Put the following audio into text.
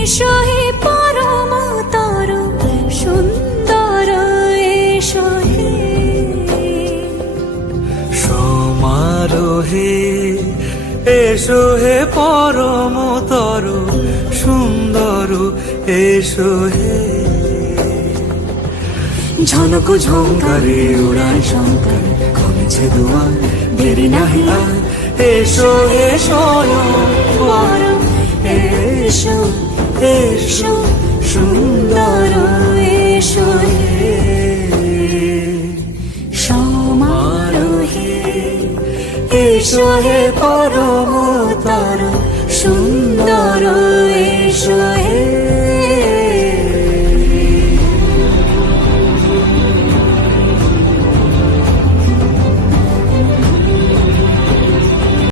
এসো হে পরমতর সুন্দর এসো হে সমারোহে এসো হে পরমতর সুন্দর এসো হে ঝনক ঝঙ্কারে উড়ায় শঙ্কর কমেছে দুয়ার দেরি নাহি আর এসো হে স্বয়ং পরম এসো এসো সুন্দর এসো হে সমারোহে এসো হে পরম